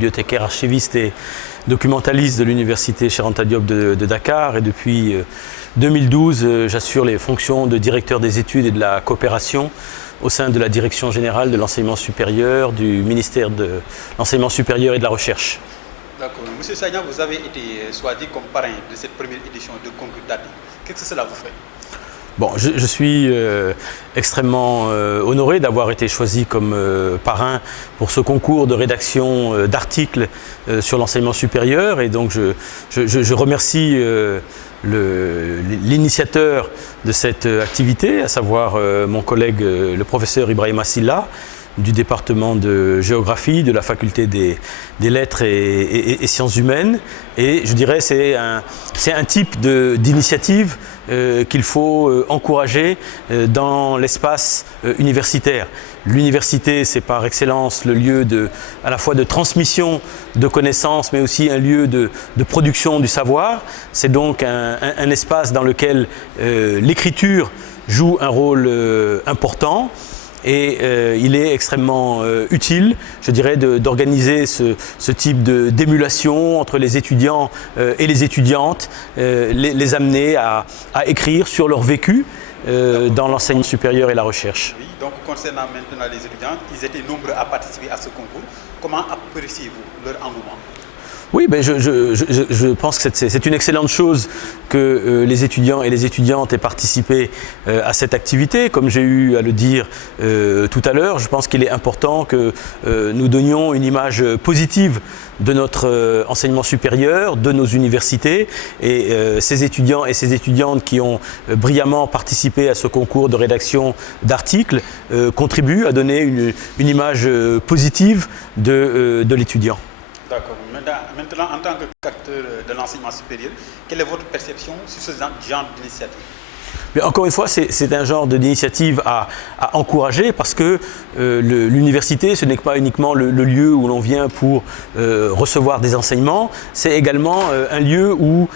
bibliothécaire, archiviste et documentaliste de l'université Cheikh Anta Diop de Dakar et depuis 2012, j'assure les fonctions de directeur des études et de la coopération au sein de la Direction générale de l'enseignement supérieur du ministère de l'enseignement supérieur et de la recherche. D'accord. Monsieur Sagna, vous avez été choisi comme parrain de cette première édition de concours d'ADI. Qu'est-ce que cela vous fait? Bon, je suis extrêmement honoré d'avoir été choisi comme parrain pour ce concours de rédaction d'articles sur l'enseignement supérieur et donc je remercie l'initiateur de cette activité, à savoir mon collègue le professeur Ibrahima Silla du département de géographie de la faculté des lettres et sciences humaines. Et je dirais c'est un type d'initiative qu'il faut encourager dans l'espace universitaire. L'université, c'est par excellence le lieu à la fois de transmission de connaissances, mais aussi un lieu de production du savoir. C'est donc un espace dans lequel l'écriture joue un rôle important. Et il est extrêmement utile, je dirais, d'organiser ce type d'émulation entre les étudiants et les étudiantes, les amener à écrire sur leur vécu dans l'enseignement supérieur et la recherche. Oui, donc concernant maintenant les étudiants, ils étaient nombreux à participer à ce concours. Comment appréciez-vous leur engouement? Oui, ben je pense que c'est une excellente chose que les étudiants et les étudiantes aient participé à cette activité. Comme j'ai eu à le dire tout à l'heure, je pense qu'il est important que nous donnions une image positive de notre enseignement supérieur, de nos universités. Et ces étudiants et ces étudiantes qui ont brillamment participé à ce concours de rédaction d'articles contribuent à donner une image positive de l'étudiant. D'accord. Maintenant, en tant qu'acteur de l'enseignement supérieur, quelle est votre perception sur ce genre d'initiative? Mais encore une fois, c'est un genre d'initiative à encourager parce que l'université, ce n'est pas uniquement le lieu où l'on vient pour recevoir des enseignements, c'est également un lieu où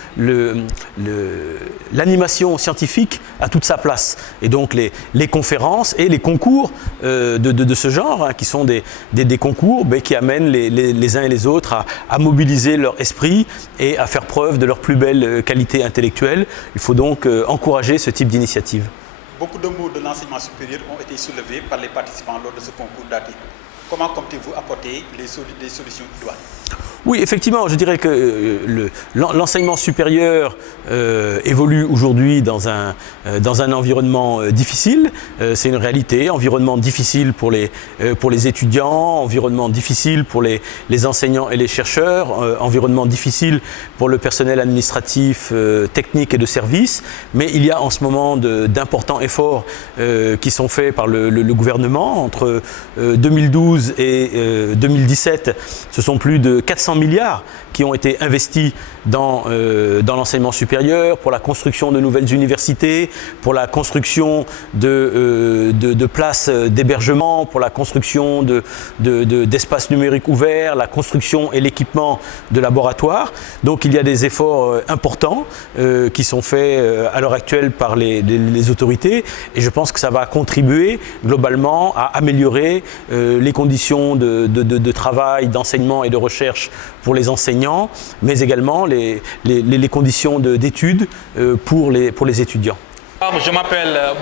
l'animation scientifique a toute sa place. Et donc les conférences et les concours de ce genre, hein, qui sont des concours qui amènent les uns et les autres à mobiliser leur esprit et à faire preuve de leur plus belle qualité intellectuelle. Il faut donc encourager ce type d'initiative. Beaucoup de mots de l'enseignement supérieur ont été soulevés par les participants lors de ce concours d'articles. Comment comptez-vous apporter des solutions idoines? Oui, effectivement, je dirais que l'enseignement supérieur évolue aujourd'hui dans un environnement difficile. C'est une réalité, environnement difficile pour les étudiants, environnement difficile pour les enseignants et les chercheurs, environnement difficile pour le personnel administratif, technique et de service. Mais il y a en ce moment d'importants efforts qui sont faits par le gouvernement. Entre 2012 et 2017, ce sont plus de 400 milliards qui ont été investis dans l'enseignement supérieur, pour la construction de nouvelles universités, pour la construction de places d'hébergement, pour la construction d'espaces numériques ouverts, la construction et l'équipement de laboratoires. Donc il y a des efforts importants qui sont faits à l'heure actuelle par les autorités et je pense que ça va contribuer globalement à améliorer les conditions de travail, d'enseignement et de recherche pour les enseignants, mais également les conditions d'études pour les étudiants. Je m'appelle